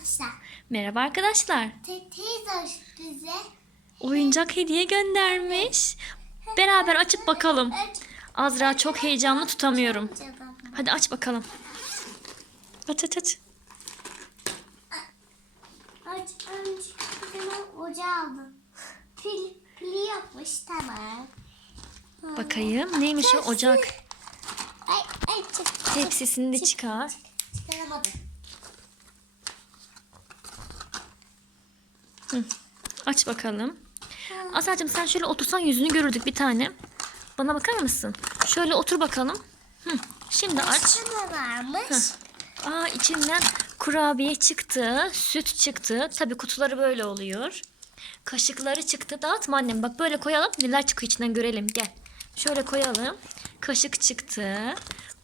arkadaşlar. Merhaba arkadaşlar. Te teyze bize Oyuncak hediye göndermiş. Beraber açıp bakalım. Azra çok heyecanlı tutamıyorum. Hadi aç bakalım. Aç aç aç. Ocağı aldım. Pil, pili yapmış tamam. Bakayım neymiş o ocak. Ay ay çık. Tepsisini de çıkar. Çıkaramadım. Aç bakalım. Azra'cığım sen şöyle otursan yüzünü görürdük bir tane. Bana bakar mısın? Şöyle otur bakalım. Hı, Şimdi aç. Ne varmış? Aa içinden kurabiye çıktı, süt çıktı. Tabii kutuları böyle oluyor. Kaşıkları çıktı. Dağıtma annem. Bak böyle koyalım. Neler çıkıyor içinden görelim. Gel. Şöyle koyalım. Kaşık çıktı.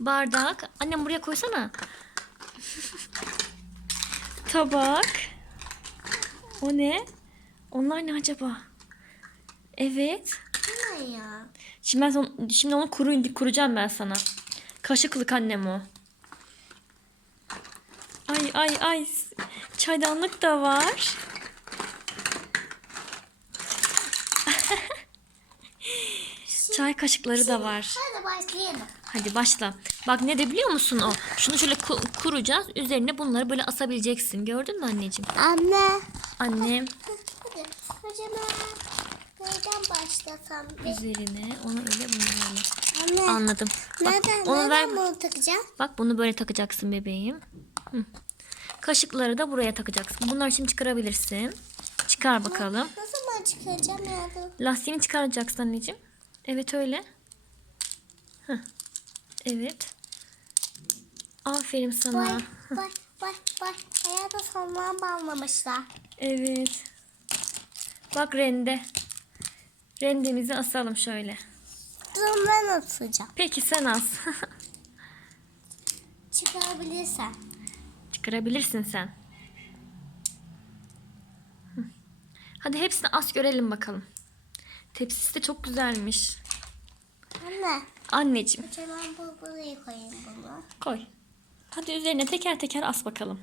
Bardak. Annem buraya koysana. Tabak. O ne? Onlar ne acaba? Evet. Bu ne ya? Şimdi ben son- şimdi onu kuru kuracağım ben sana. Kaşıklık annem o. Ay ay ay. Çaydanlık da var. Çay kaşıkları da var. Hadi başlayalım. Hadi başla. Bak ne de biliyor musun o? Şunu şöyle ku- kuracağız. Üzerine bunları böyle asabileceksin. Gördün mü anneciğim? Anne. Annem Hadi. Acaba neyden başlasam? üzerine onu öyle bunu öyle. Anne. Anladım. Bak, Nereden, onu ver. nereden bunu takacağım? Bak bunu böyle takacaksın bebeğim. Hı. Kaşıkları da buraya takacaksın. Bunları şimdi çıkarabilirsin. Çıkar bakalım. Ne zaman çıkaracağım ya? Lastiğini çıkaracaksın anneciğim. Evet öyle. Heh. Evet. Aferin sana. Vay vay vay vay. Hayata sonuna bağlamışlar. Evet. Bak rende. Rendemizi asalım şöyle. Dur ben atacağım. Peki sen as. Çıkarabilirsen. Çıkarabilirsin sen. Hadi hepsini as görelim bakalım. Tepsisi de çok güzelmiş. Anne. Anneciğim Acaba bu buraya koyayım bunu. koy. Hadi üzerine teker teker as bakalım.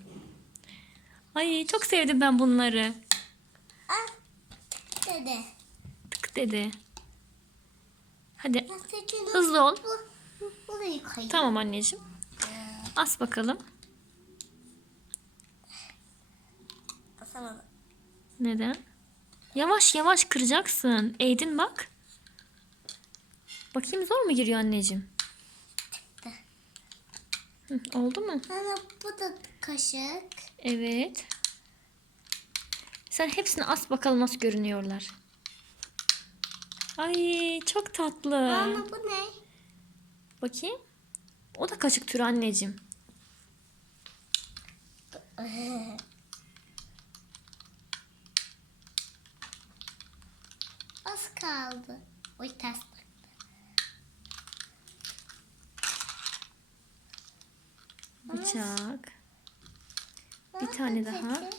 Ay çok sevdim ben bunları. Ah. Dede. Tık dedi. Hadi hızlı ol. bu, bu, buraya koyayım. Tamam anneciğim. As bakalım. Asamadım. Neden? Yavaş yavaş kıracaksın. Eğdin bak. Bakayım zor mu giriyor anneciğim? Hı, oldu mu? Anne bu da kaşık. Evet. Sen hepsini as bakalım nasıl görünüyorlar. Ay çok tatlı. Anne bu ne? Bakayım. O da kaşık türü anneciğim. Az kaldı. Oy ters. Bıçak. Bir tane daha.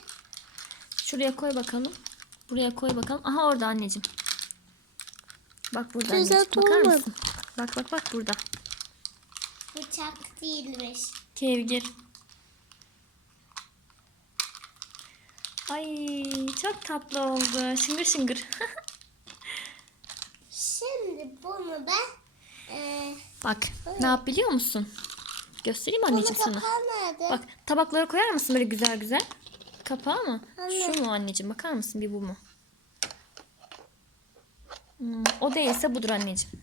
Şuraya koy bakalım. Buraya koy bakalım. Aha orada anneciğim. Bak burada Güzel anneciğim. Bakar olmadı. mısın? Bak bak bak burada. Bıçak değilmiş. Kevgir. Ay çok tatlı oldu. Şıngır şıngır. Şimdi bunu ben e, bak ne yap biliyor musun? Göstereyim anneciğim sana. nerede? Bak tabakları koyar mısın böyle güzel güzel? Kapağı mı? Anne. Şu mu anneciğim? Bakar mısın bir bu mu? Hmm, o değilse budur anneciğim.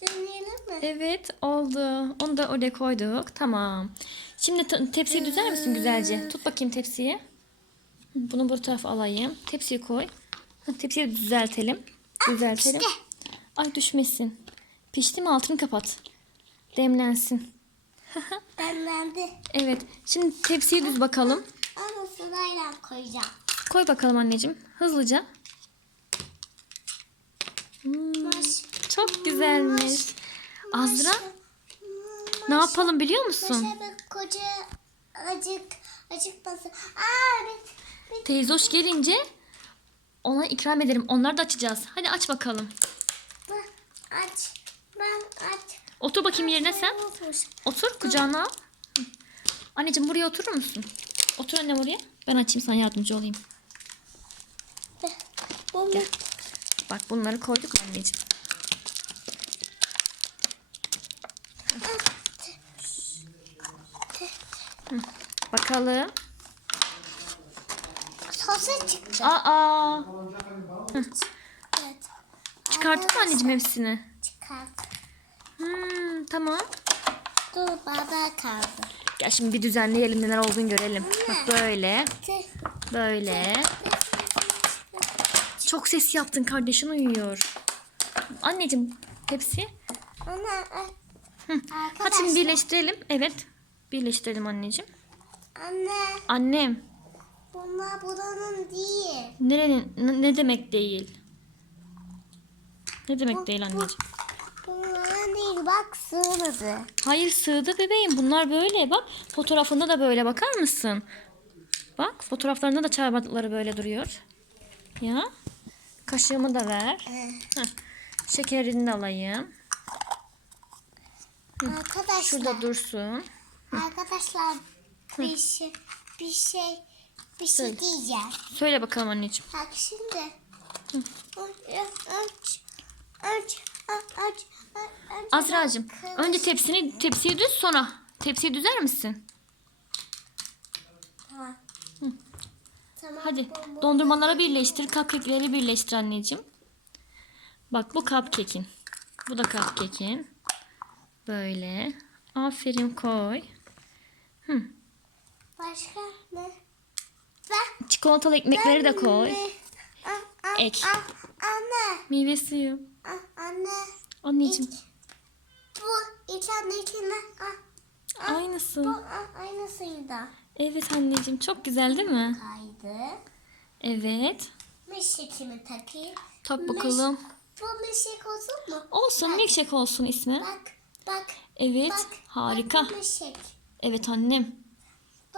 Deneyelim mi? Evet oldu. Onu da oraya koyduk. Tamam. Şimdi te- tepsiyi düzer misin güzelce? Tut bakayım tepsiyi. Bunu bu tarafa alayım. Tepsiyi koy. Tepsiyi düzeltelim. Düzeltelim. pişti. Ay düşmesin. Pişti mi altını kapat. Demlensin. Benlendi. Evet. Şimdi tepsiyi düz bakalım. Ama sırayla koyacağım. Koy bakalım anneciğim. Hızlıca. Hmm, Maş, çok güzelmiş. Azra ne yapalım biliyor musun? Maşa koca acık acıkmasın. Aa bir, bir Teyze hoş gelince ona ikram ederim. Onları da açacağız. Hadi aç bakalım. aç. Ben aç. Otur bakayım yerine sen. Otur kucağına al. Anneciğim buraya oturur musun? Otur annem oraya. Ben açayım sana yardımcı olayım. Gel. Bak bunları koyduk anneciğim? Hı. Bakalım. sosa çıktı. Aa, Evet. çıkarttın mı anneciğim hepsini? Çıkart. Tamam. Dur baba kaldı. Gel şimdi bir düzenleyelim neler olduğunu görelim. Bak böyle, böyle. Çok ses yaptın kardeşin uyuyor. Anneciğim hepsi. Ana. ay. Hı. Hadi şimdi birleştirelim. Evet. Birleştirelim anneciğim. Anne. Annem. Bunlar buranın değil. Nerenin ne- ne demek değil? Ne demek değil anneciğim? Bak sığmadı. Hayır sığdı bebeğim. Bunlar böyle bak. Fotoğrafında da böyle bakar mısın? Bak fotoğraflarında da çay bardakları böyle duruyor. Ya. Kaşığımı da ver. Ee, Heh. Şekerini de alayım. arkadaşlar. Şurada dursun. Arkadaşlar bir şey bir şey bir şey Söyle. diyeceğim. Söyle bakalım anneciğim. Bak şimdi. Aç aç aç aç aç. Azra'cığım önce tepsini tepsiyi düz sonra tepsiyi düzer misin? Tamam. Tamam. Hadi dondurmaları birleştir, cupcake'leri birleştir anneciğim. Bak bu cupcake'in. Bu da cupcake'in. Böyle. Aferin koy. Hı. Başka ne? Ben Çikolatalı ekmekleri de koy. Ah, Ek. Anne. Meyve suyu. Anne. Anneciğim. Bu içindekine ah, Aynısı. bu ah, aynısıydı. Evet anneciğim çok güzel değil mi? Kaydı. Evet. Mişekimi takayım. Tak bakalım. Bu mişek olsun mu? Olsun milkshake olsun ismi. Bak bak. Evet Bak. harika. Bak, mişek. Evet annem.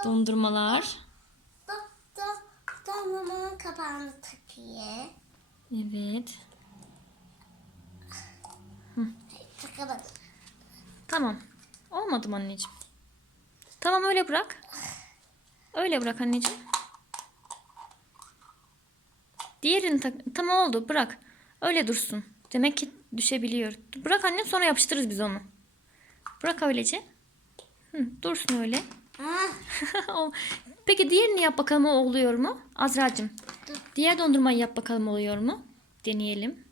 Dondurmalar. Da da damlamanın kapağını takayım. Evet. Tamam. Olmadı mı anneciğim? Tamam öyle bırak. Öyle bırak anneciğim. Diğerini tak. Tamam oldu bırak. Öyle dursun. Demek ki düşebiliyor. Bırak anne sonra yapıştırırız biz onu. Bırak öylece. Hı, dursun öyle. Ah, Peki diğerini yap bakalım o oluyor mu? Azra'cığım. Diğer dondurmayı yap bakalım oluyor mu? Deneyelim.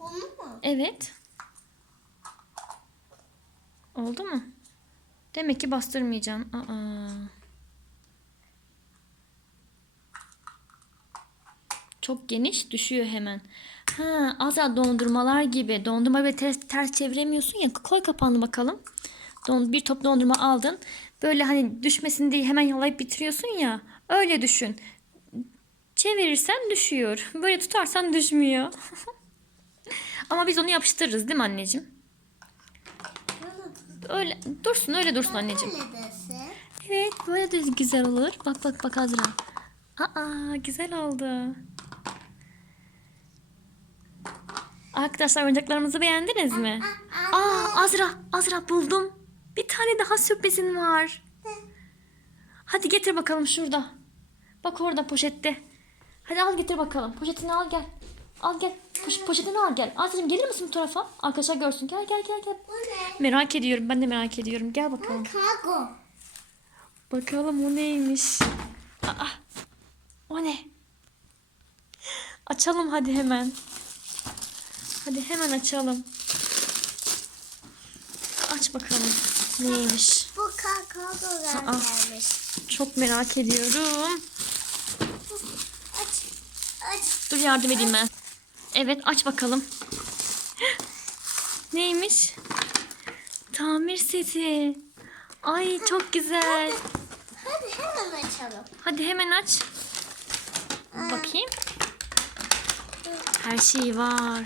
Bunu mu? Evet. Oldu mu? Demek ki bastırmayacaksın. Aa. Çok geniş düşüyor hemen. Ha, Azra dondurmalar gibi. Dondurma ve ters, ters çeviremiyorsun ya. Koy kapağını bakalım. Don, bir top dondurma aldın. Böyle hani düşmesin diye hemen yalayıp bitiriyorsun ya. Öyle düşün. Çevirirsen düşüyor. Böyle tutarsan düşmüyor. Ama biz onu yapıştırırız değil mi anneciğim? Öyle dursun öyle dursun anneciğim. Evet böyle de güzel olur. Bak bak bak Azra. Aa güzel oldu. Arkadaşlar oyuncaklarımızı beğendiniz mi? Aa Azra Azra buldum. Bir tane daha sürprizin var. Hadi getir bakalım şurada. Bak orada poşette. Hadi al getir bakalım. Poşetini al gel. Al gel. Poş- poşetini al gel. Azra'cığım gelir misin bu tarafa? Arkadaşlar görsün. Gel gel gel gel. Bu ne? Merak ediyorum. Ben de merak ediyorum. Gel bakalım. Kargo. Bakalım o neymiş. Aa, o ne? Açalım hadi hemen. Hadi hemen açalım. Aç bakalım neymiş. Bu ka- kargo Aa. gelmiş. Çok merak ediyorum. Aç. Aç. Dur yardım edeyim ben. Evet aç bakalım. Neymiş? Tamir seti. Ay çok güzel. Hadi hemen açalım. Hadi hemen aç. Bakayım. Her şey var.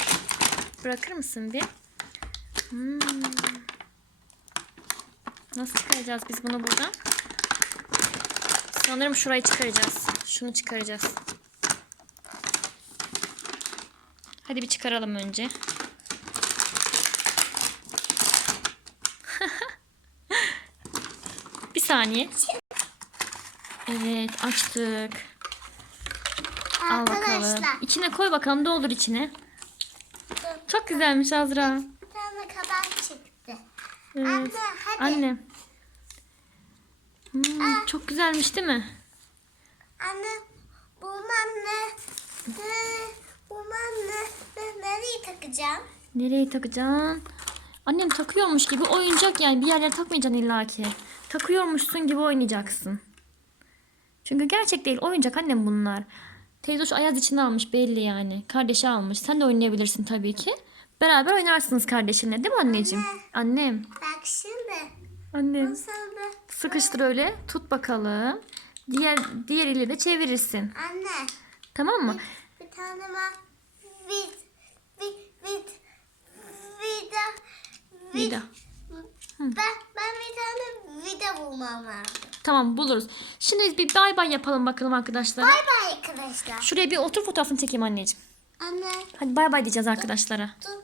Bırakır mısın bir? Hmm. Nasıl çıkaracağız biz bunu buradan? Sanırım şurayı çıkaracağız. Şunu çıkaracağız. Hadi bir çıkaralım önce. saniye. Evet açtık. Al bakalım. Arkadaşlar. İçine koy bakalım doldur içine. Çok güzelmiş Azra. Bir tane kabak çıktı. Evet. Anne hadi. Anne. Hmm, çok güzelmiş değil mi? Anne bu anne. Bu anne. Nereye takacağım? Nereye takacaksın? Annem takıyormuş gibi oyuncak yani bir yerlere takmayacaksın illaki. Takıyormuşsun gibi oynayacaksın. Çünkü gerçek değil oyuncak annem bunlar. Teyze şu Ayaz için almış belli yani. Kardeşi almış. Sen de oynayabilirsin tabii ki. Beraber oynarsınız kardeşinle değil mi anneciğim? Annem. Bak şimdi. Annem. Nasıl Sıkıştır öyle. Tut bakalım. Diğer diğer ile de çevirirsin. Anne. Tamam mı? Ben vid vid vid vida vid Vida. ben ben bir tane vida bulmam lazım. Tamam buluruz. Şimdi biz bir bay bay yapalım bakalım arkadaşlara. Bay bay arkadaşlar. Şuraya bir otur fotoğrafını çekeyim anneciğim. Anne Hadi bay bay diyeceğiz arkadaşlara. dur.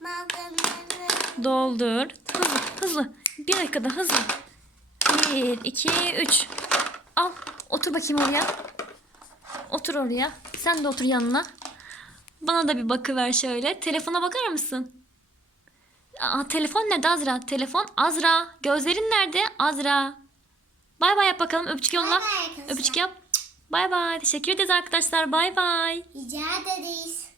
Malzemeleri Doldur. Hızlı hızlı. Bir dakikada hızlı. Bir, iki, üç. Al. Otur bakayım oraya. Otur oraya. Sen de otur yanına. Bana da bir bakıver şöyle. Telefona bakar mısın? Aa, telefon nerede Azra? Telefon. Azra. Gözlerin nerede? Azra. Bay bay yap bakalım. Öpücük yolla. Bay bay. Öpücük yap. Bay bay. Teşekkür ederiz arkadaşlar. Bay bay. rica ederiz.